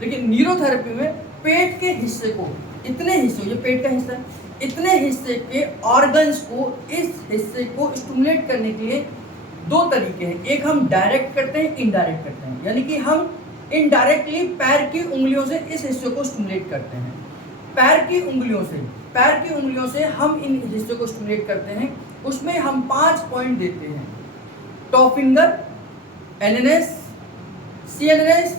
लेकिन न्यूरोथेरेपी में पेट के हिस्से को, इतने हिस्से, ये पेट का हिस्सा है, इतने हिस्से के ऑर्गन्स को, इस हिस्से को स्टिमुलेट करने के लिए दो तरीके हैं। एक हम डायरेक्ट करते हैं, इनडायरेक्ट करते हैं। यानी कि हम इनडायरेक्टली पैर की उंगलियों से इस हिस्से को स्टिमुलेट करते हैं। पैर की उंगलियों से हम इन हिस्से को स्टिमुलेट करते हैं। उसमें हम 5 पॉइंट देते हैं: टॉ finger, NNS, CNS,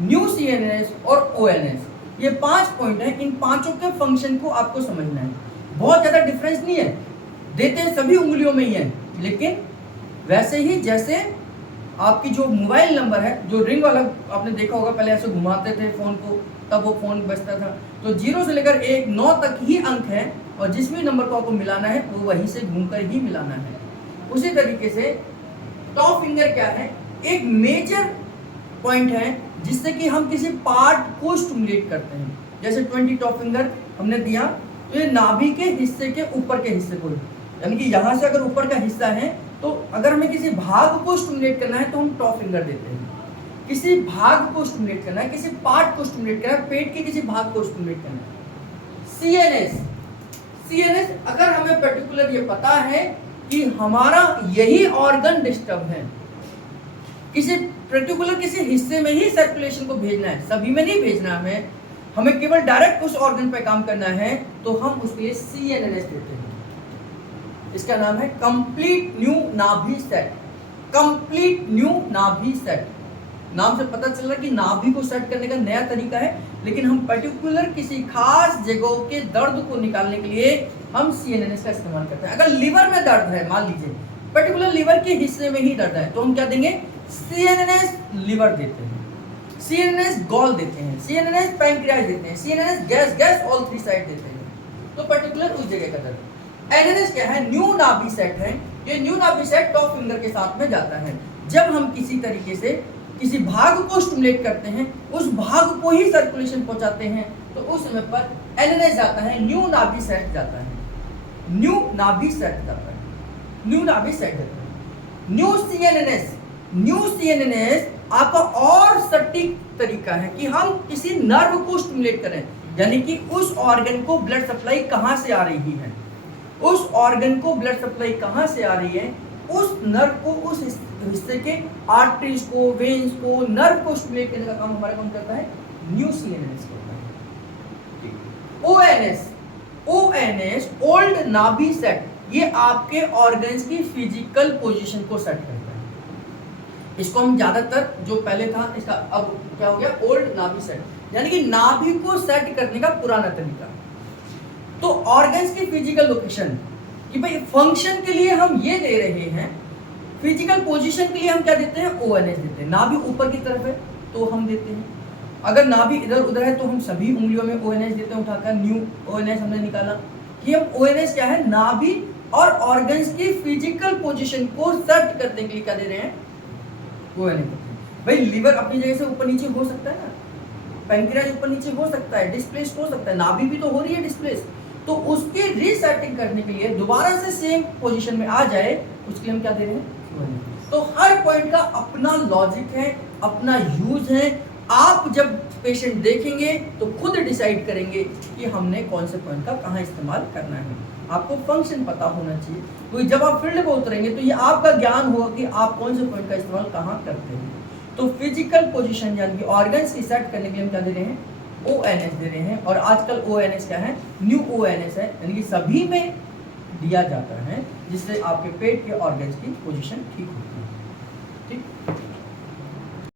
new CNS और ओएनएस। ये 5 पॉइंट हैं। इन पांचों के फंक्शन को आपको समझना है। बहुत ज़्यादा डिफरेंस नहीं है, देते हैं सभी उंगलियों में ही है, लेकिन वैसे ही जैसे आपकी जो मोबाइल नंबर है, जो रिंग वाला आपने देखा होगा, पहले ऐसे घुमाते थे फ़ोन को, तब वो फ़ोन बजता था। तो 0 से लेकर 1 9 तक ही अंक है, और जिस भी नंबर को आपको मिलाना है वो वहीं से घूमकर ही मिलाना है। उसी तरीके से टॉ फिंगर क्या है? एक मेजर पॉइंट है जिससे कि हम किसी पार्ट को स्टिमुलेट करते हैं। जैसे 20 टॉ फिंगर हमने दिया, तो ये नाभि के हिस्से के ऊपर के हिस्से को, यानी कि यहाँ से अगर ऊपर का हिस्सा है, तो अगर हमें किसी भाग को स्टिमुलेट करना है तो हम टॉ फिंगर देते हैं। किसी भाग को स्टिमुलेट करना है, किसी पार्ट को स्टिमुलेट करना है, पेट के किसी भाग को स्टिमुलेट करना है। सीएनएस अगर हमें पर्टिकुलर ये पता है कि हमारा यही ऑर्गन डिस्टर्ब है, किसी पर्टिकुलर किसी हिस्से में ही सर्कुलेशन को भेजना है, सभी में नहीं भेजना है, हमें केवल डायरेक्ट उस ऑर्गन पे काम करना है, तो हम उसके लिए सीएनएस देते हैं। इसका नाम है कंप्लीट न्यू नाभि सेट। कंप्लीट न्यू नाभि सेट, नाम से पता चल रहा है कि नाभि को सेट करने का नया तरीका है, लेकिन हम पर्टिकुलर किसी खास जगहों के दर्द को निकालने के लिए हम सीएनएस का इस्तेमाल करते हैं। अगर लिवर में दर्द है, मान लीजिए पर्टिकुलर लिवर के हिस्से में ही दर्द है, तो हम क्या देंगे? सीएनएस लिवर देते हैं, सीएनएस गॉल देते हैं, सीएनएस पैंक्रियाज देते हैं, सीएनएस गैस ऑल 3 साइड देते हैं। तो पर्टिकुलर उस जगह का दर्द। एनएनएस क्या है? न्यू नाभि सेट है। ये न्यू नाभि सेट टॉ फिंगर के साथ में जाता है। जब हम किसी तरीके से किसी भाग को स्टिमुलेट करते हैं, उस भाग को ही सर्कुलेशन पहुंचाते हैं, तो उस समय पर एनएनएस जाता है, न्यू नाभि सेट जाता है, न्यू नाभि सेट जाता है, न्यू नाभि सेट जाता है। न्यू सीएनएस आपका और सटीक तरीका है कि हम किसी नर्व को स्टिमुलेट करें, यानी कि उस ऑर्गन को ब्लड सप्लाई कहां से आ रही है, उस ऑर्गन को ब्लड सप्लाई कहां से आ रही है, उस नर्व को, उस हिस्से के आर्टरीज को, वेन्स को, नर्व को स्टिमुलेट करने का काम हमारा कौन करता है? न्यू सीएनएस करता है। ओएनएस ओल्ड नाभि सेट, ये आपके ऑर्गन्स की फिजिकल पोजीशन को सेट करता है। इसको हम ज्यादातर, जो पहले था इसका अब क्या हो गया? ओल्ड नाभि सेट, यानी कि नाभि को सेट करने का पुराना तरीका। तो ऑर्गन्स की फिजिकल लोकेशन, कि भाई फंक्शन के लिए हम ये दे रहे हैं, फिजिकल पोजीशन के लिए हम क्या देते हैं? ओएनएस देते हैं। नाभि ऊपर की तरफ है तो हम देते हैं, अगर नाभि इधर उधर है तो हम सभी उंगलियों में ओएनएस देते हैं उठाकर। न्यू ओएनएस हमने निकाला कि हम ओएनएस क्या है? नाभि और ऑर्गन्स की फिजिकल पोजीशन को सेट करने के लिए क्या दे रहे हैं? ओएनएस। भाई लिवर अपनी जगह से ऊपर नीचे हो सकता है ना, पैंक्रियाज ऊपर नीचे हो सकता है, डिस्प्लेस हो सकता है, नाभि भी तो हो रही है डिस्प्लेस, तो उसके रीसेटिंग करने के लिए दोबारा से सेम पोजीशन में आ जाए, उसके लिए हम क्या दे रहे हैं? तो हर पॉइंट का अपना लॉजिक है, अपना यूज है। आप जब पेशेंट देखेंगे तो खुद डिसाइड करेंगे कि हमने कौन से पॉइंट का कहाँ इस्तेमाल करना है। आपको फंक्शन पता होना चाहिए, क्योंकि जब आप फील्ड पर उतरेंगे तो ये आपका ज्ञान होगा कि आप कौन से पॉइंट का इस्तेमाल कहाँ करते हैं। तो फिजिकल पोजीशन यानी कि ऑर्गन्स की सेट करने के लिए हम क्या दे रहे हैं? ओएनएस दे रहे हैं। और आजकल ओएनएस क्या है? न्यू ओएनएस है, यानी कि सभी में दिया जाता है, जिससे आपके पेट के ऑर्गन्स की पोजीशन ठीक होती है। ठीक।